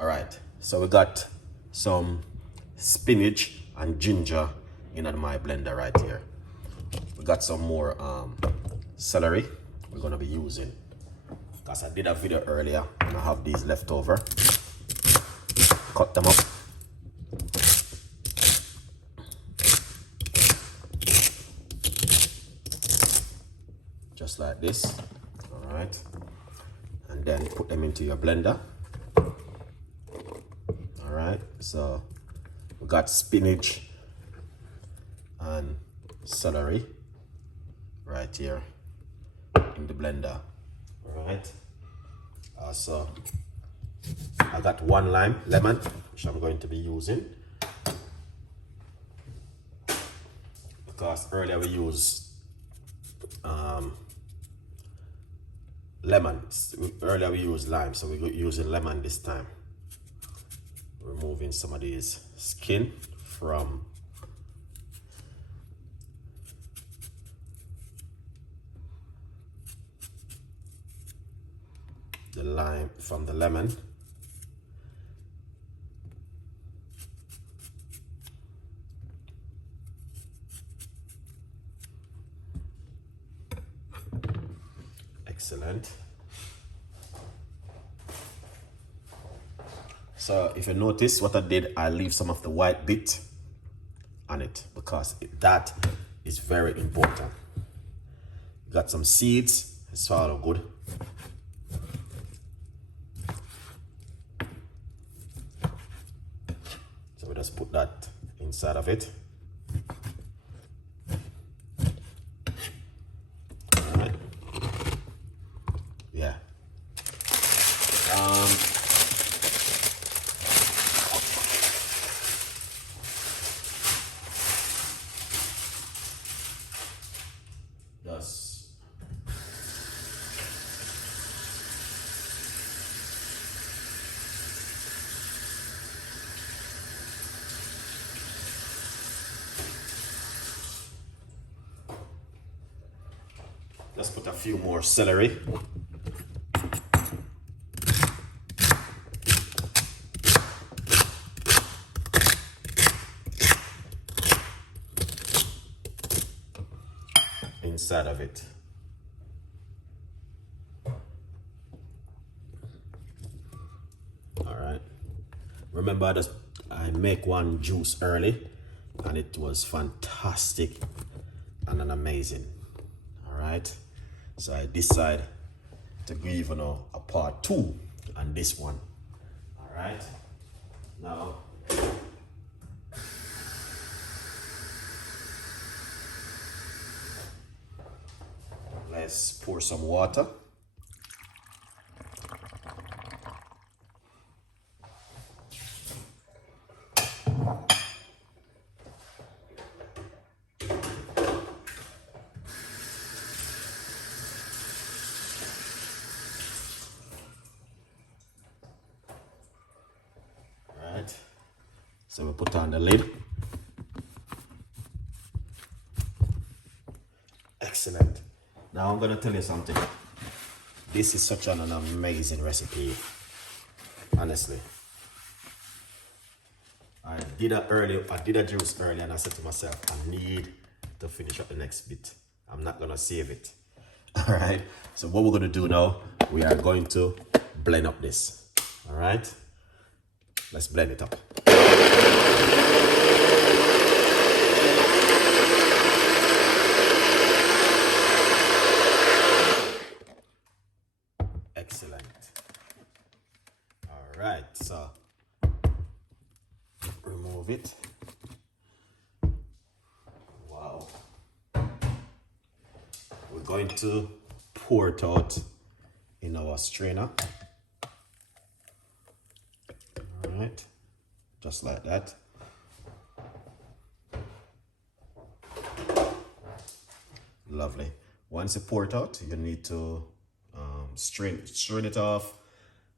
All right, so we got some spinach and ginger in my blender right here. We got some more celery we're gonna be using, because I did a video earlier and I have these left over. Cut them up. Just like this. All right, and then put them into your blender. All right, so we got spinach and celery right here in the blender. All right, so I got one lemon, which I'm going to be using, because earlier we used lemon. Earlier we used lime, so we're using lemon this time. Removing some of these skin from the lime, from the lemon. Excellent. So if you notice what I did, I leave some of the white bit on it, because that is very important. Got some seeds, it's all good. So we just put that inside of it. All right. Yeah. Let's put a few more celery. Inside of it. All right. Remember, I make one juice early, and it was fantastic and an amazing. All right. So I decide to give a part 2 on this one. All right. Now, let's pour some water. So we put on the lid. Excellent. Now I'm going to tell you something. This is such an amazing recipe. Honestly. I did a juice earlier, and I said to myself, I need to finish up the next bit. I'm not going to save it. All right. So what we're going to do now, we are going to blend up this. All right. Let's blend it up. Excellent. All right, so remove it. Wow. We're going to pour it out in our strainer. All right, just like that. Lovely. Once you pour it out, you need to strain it off,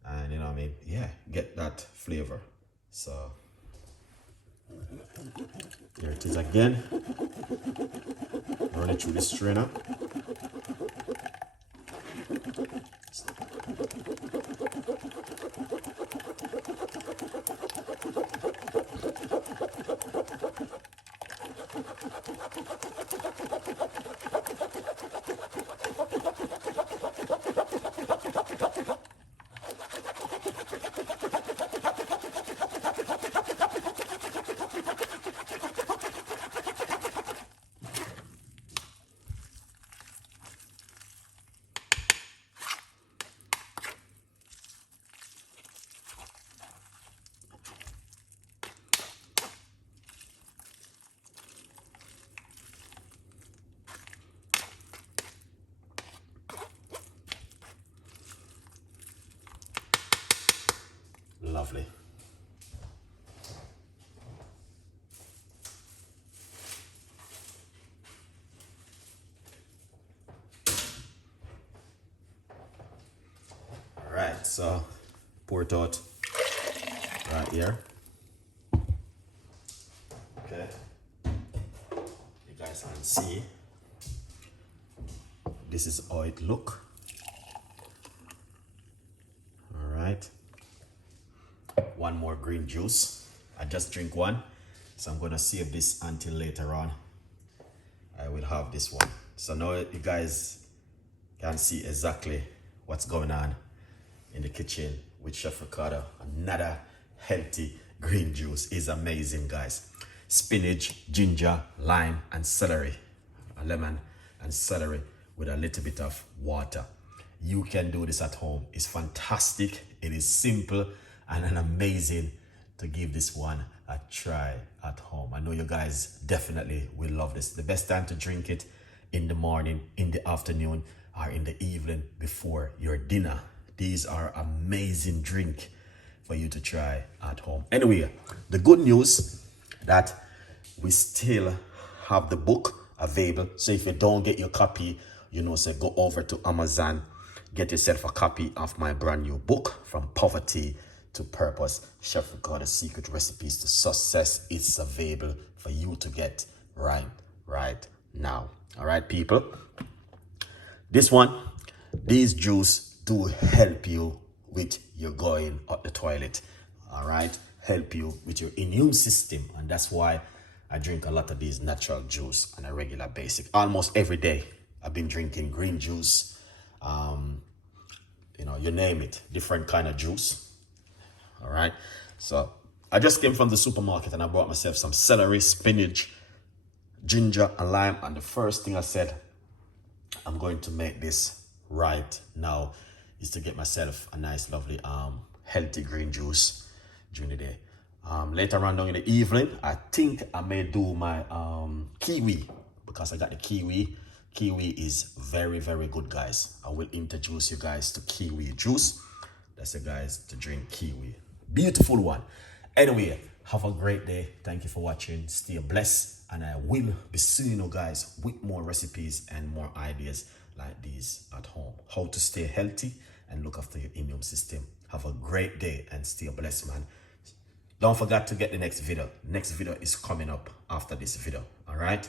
and yeah, get that flavor. So here it is again. Run it through the strainer. Lovely. All right, so pour it out right here. Okay, you guys can see this is how it look. All right, one more green juice. I just drink one, so I'm gonna save this until later on. I will have this one. So now you guys can see exactly what's going on in the kitchen with Chef Ricardo. Another healthy green juice is amazing, guys. Spinach, ginger, lime, and celery. A lemon and celery with a little bit of water. You can do this at home. It's fantastic. It is simple and an amazing to give this one a try at home. I know you guys definitely will love this. The best time to drink it in the morning, in the afternoon, or in the evening before your dinner. These are amazing drink for you to try at home. Anyway, the good news that we still have the book available. So if you don't get your copy, you know, so go over to Amazon, get yourself a copy of my brand new book, From Poverty to Purpose, Chef Ricardo's Secret Recipes to Success. It's available for you to get right now. All right, people. This one, these juice do help you with your going up the toilet. All right, help you with your immune system, and that's why I drink a lot of these natural juice on a regular basis. Almost every day, I've been drinking green juice. You know, you name it, different kind of juice. All right, so I just came from the supermarket and I bought myself some celery, spinach, ginger, and lime. And the first thing I said, I'm going to make this right now, is to get myself a nice, lovely, healthy green juice during the day. Later on down in the evening, I think I may do my kiwi, because I got the kiwi. Kiwi is very, very good, guys. I will introduce you guys to kiwi juice. That's it, guys, to drink kiwi. Beautiful one. Anyway, have a great day. Thank you for watching. Stay blessed, and I will be seeing you guys with more recipes and more ideas like these at home. How to stay healthy and look after your immune system. Have a great day and stay blessed, man. Don't forget to get the next video. Next video is coming up after this video. All right.